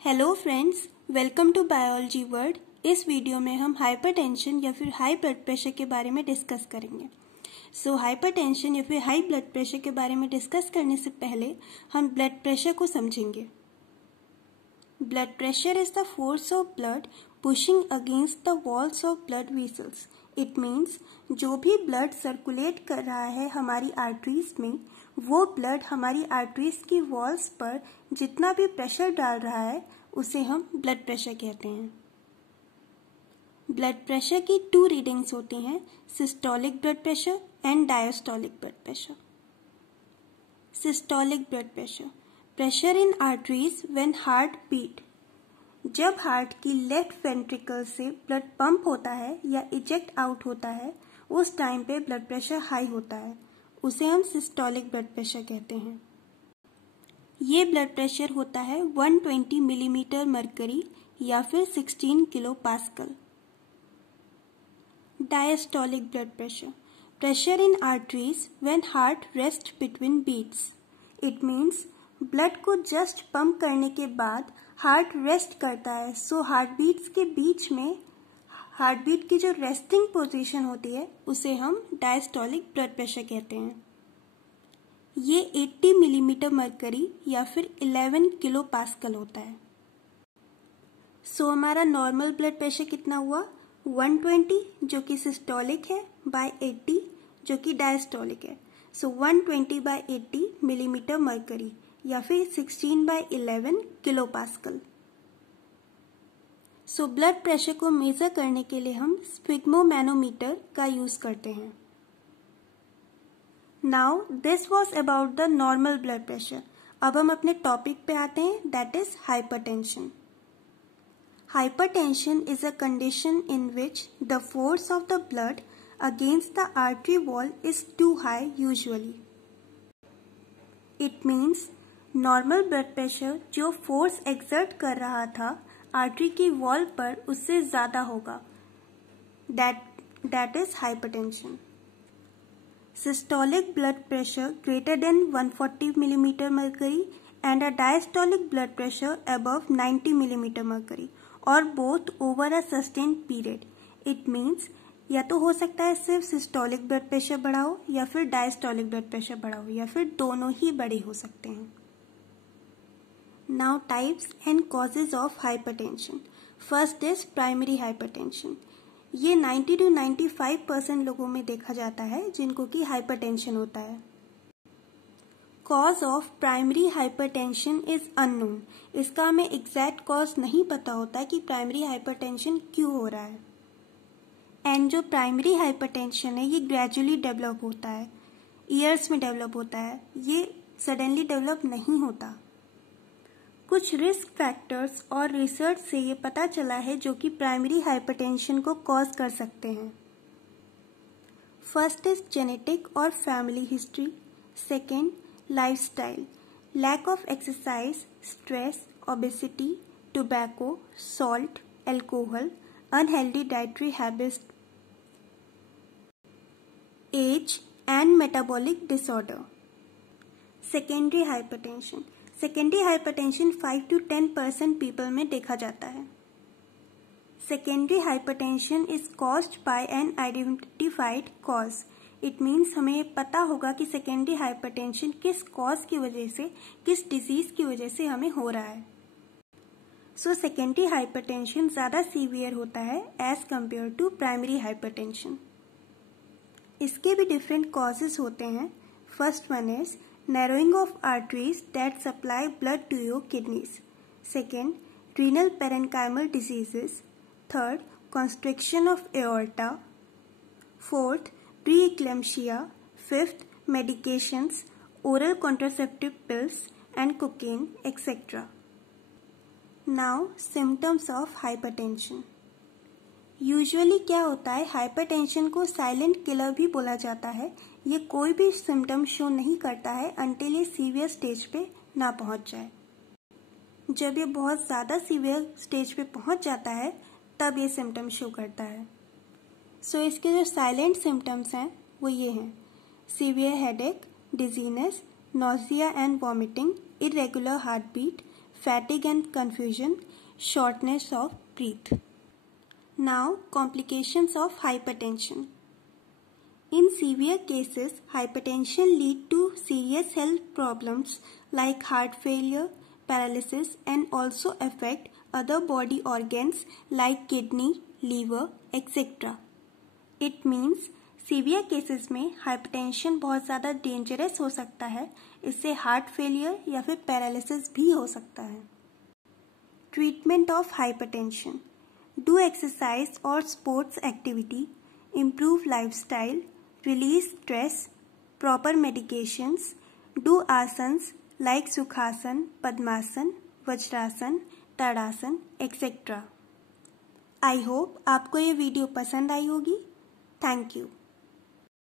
Hello friends, welcome to biology world. इस video में हम हाइपरटेंशन या फिर हाई ब्लड प्रेशर के बारे में डिस्कस करेंगे। हाइपरटेंशन या फिर हाई ब्लड प्रेशर के बारे में डिस्कस करने से पहले हम ब्लड प्रेशर को समझेंगे। Blood pressure is the force of blood pushing against the walls of blood vessels. It means जो भी ब्लड सर्कुलेट कर रहा है हमारी आर्टरीज में, वो ब्लड हमारी आर्टरीज की वॉल्स पर जितना भी प्रेशर डाल रहा है उसे हम ब्लड प्रेशर कहते हैं। ब्लड प्रेशर की 2 रीडिंग्स होती हैं, systolic blood pressure and diastolic blood pressure. Systolic blood pressure, pressure in arteries when heart beat. जब हार्ट की लेफ्ट वेंट्रिकल से ब्लड पंप होता है या इजेक्ट आउट होता है, उस टाइम पे ब्लड प्रेशर हाई होता है, उसे हम सिस्टोलिक ब्लड प्रेशर कहते हैं। ये ब्लड प्रेशर होता है 120 मिलीमीटर मरकरी या फिर 16 kilo pascal. Diastolic blood pressure, pressure in arteries when heart rest between beats. It means blood को जस्ट पंप करने के बाद हार्ट रेस्ट करता है, सो हार्ट बीट्स के बीच में हार्ट बीट की जो रेस्टिंग पोजीशन होती है उसे हम डायस्टोलिक ब्लड प्रेशर कहते हैं। ये 80 मिलीमीटर मरकरी या फिर 11 किलो पास्कल होता है। हमारा नॉर्मल ब्लड प्रेशर कितना हुआ? 120 जो कि सिस्टोलिक है बाय 80 जो कि डायस्टोलिक है। 120 बाय 80 मिलीमीटर मरकरी या फिर 16 by 11 kilo pascal. Blood pressure को मेजर करने के लिए हम स्फिग्मोमैनोमीटर का यूज करते हैं। Now this was about the normal blood pressure. अब हम अपने टॉपिक पे आते हैं, that is hypertension. Hypertension is a condition in which the force of the blood against the artery wall is too high usually. It means normal blood pressure जो force exert कर रहा था artery की wall पर उससे ज़्यादा होगा, that is hypertension. Systolic blood pressure greater than 140 millimeter mercury and a diastolic blood pressure above 90 millimeter mercury. और both over a sustain period. It means या तो हो सकता है सिर्फ सिस्टोलिक ब्लड प्रेशर बढ़ा हो या फिर डायस्टोलिक ब्लड प्रेशर बढ़ा हो या फिर दोनों ही बड़े हो सकते हैं। Now types and causes of hypertension. First is primary hypertension. ये 90 to 95% लोगों में देखा जाता है जिनको कि हाइपरटेंशन होता है। Cause of primary hypertension is unknown. इसका हमें एग्जैक्ट कॉज नहीं पता होता कि प्राइमरी हाइपरटेंशन क्यों हो रहा है। एंड जो प्राइमरी हाइपरटेंशन है ये ग्रेजुअली डेवलप होता है, ईयर्स में डेवलप होता है, ये सडनली डेवलप नहीं होता। कुछ रिस्क फैक्टर्स और रिसर्च से ये पता चला है जो कि प्राइमरी हाइपरटेंशन को कॉज कर सकते हैं। फर्स्ट इज जेनेटिक और family history. Second, lifestyle, lack of exercise, stress, obesity, tobacco, salt, alcohol, unhealthy dietary habits, age and metabolic disorder. Secondary hypertension. Secondary hypertension 5 to 10% people में देखा जाता है। Secondary hypertension is caused by an identified cause. It means हमें पता होगा कि secondary hypertension किस cause की वजह से, किस डिजीज की वजह से हमें हो रहा है। सेकेंडरी हाइपरटेंशन ज़्यादा सीवियर होता है as compared to primary hypertension. इसके भी डिफरेंट कॉजेज होते हैं। First one is narrowing of arteries that supply blood to your kidneys. Second, renal parenchymal diseases. Third, constriction of aorta. Fourth, preeclampsia. Fifth, medications, oral contraceptive pills and cocaine, etc. Now, symptoms of hypertension. Usually क्या होता है, hypertension को silent killer भी बोला जाता है। ये कोई भी सिम्टम शो नहीं करता है until ये सीवियर स्टेज पे ना पहुंच जाए। जब ये बहुत ज़्यादा सीवियर स्टेज पे पहुंच जाता है तब ये सिम्टम शो करता है। इसके जो साइलेंट सिम्टम्स हैं वो ये हैं: severe headache, dizziness, nausea and vomiting, irregular heart beat, fatigue and confusion, shortness of breath. Now, complications of hypertension. In severe cases, hypertension leads to serious health problems like heart failure, paralysis, and also affect other body organs like kidney, liver, etc. It means severe cases में hypertension बहुत ज़्यादा dangerous हो सकता है, इससे heart failure या फिर paralysis भी हो सकता है. Treatment of hypertension. Do exercise और sports activity, improve lifestyle, release stress, proper medications, do asanas like Sukhasana, Padmasana, Vajrasana, Tadasana etcetera. I hope आपको ये वीडियो पसंद आई होगी. Thank you.